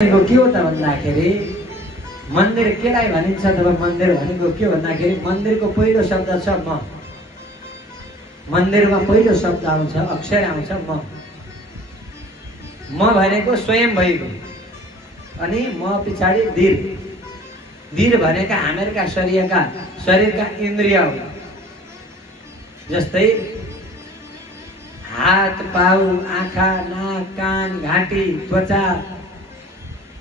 भनेको के हो त भन्दाखेरि मन्दिर केलाई भनिन्छ तब मन्दिर भनेको के भन्दाखेरि मन्दिरको पहिलो शब्द छ म। मन्दिरमा पहिलो शब्द आउँछ, अक्षर आउँछ म भनेको स्वयं भएको, अनि म पछाडि धीर। धीर भनेका हामीहरूका शरीरका इन्द्रिय हो। जस्तै हात, पाउ, आँखा, नाक, कान, घाँटी, त्वचा,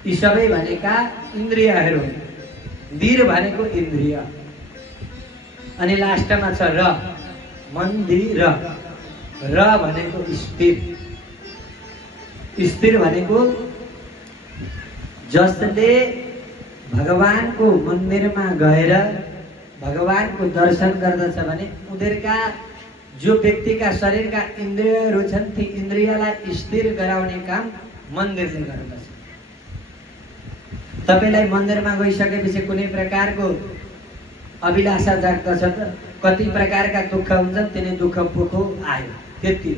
यी सबै भनेका इन्द्रियहरू हुन्। धीर भनेको इन्द्रिय। अनि लास्टमा छ र, मन्दिर। र भनेको स्थिर। स्थिर भनेको जसले भगवानको मन्दिरमा गएर भगवानको दर्शन गर्दछ भने उनीहरूका जो व्यक्तिका शरीरका इन्द्रियहरू छन् ती इन्द्रियलाई स्थिर गराउने काम मन्दिरले गर्दछ। तपाईलाई मन्दिरमा गइसकेपछि कुनै प्रकारको अभिलाषा जाग्दछ त? कति प्रकारका दुःख हुन्छन्, तिनी दुःख पोखो आयो त्यति।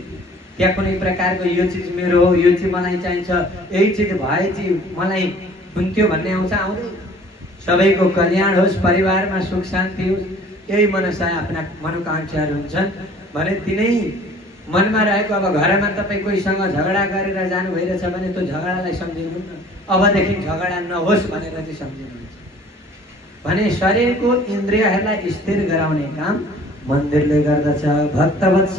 त्यहाँ कुनै प्रकारको यो चिज मेरो हो, यो चिज मलाई चाहिन्छ, यही चिज भएपछि मलाई हुन्थ्यो भन्ने आउँछ? आउँदैन। सबैको कल्याण होस्, परिवारमा सुख शान्ति होस्, यही मनसाय आफ्ना मनोकांक्षाहरू हुन्छन् भने तिनै मनमा रहेको। अब घरमा तपाईँ कोहीसँग झगडा गरेर जानु भइरहेछ भने त्यो झगडालाई सम्झिनु न, अबदेखि झगडा नहोस् भनेर चाहिँ सम्झिनुहुन्छ भने शरीरको इन्द्रियहरूलाई स्थिर गराउने काम मन्दिरले गर्दछ। भक्तवत्सल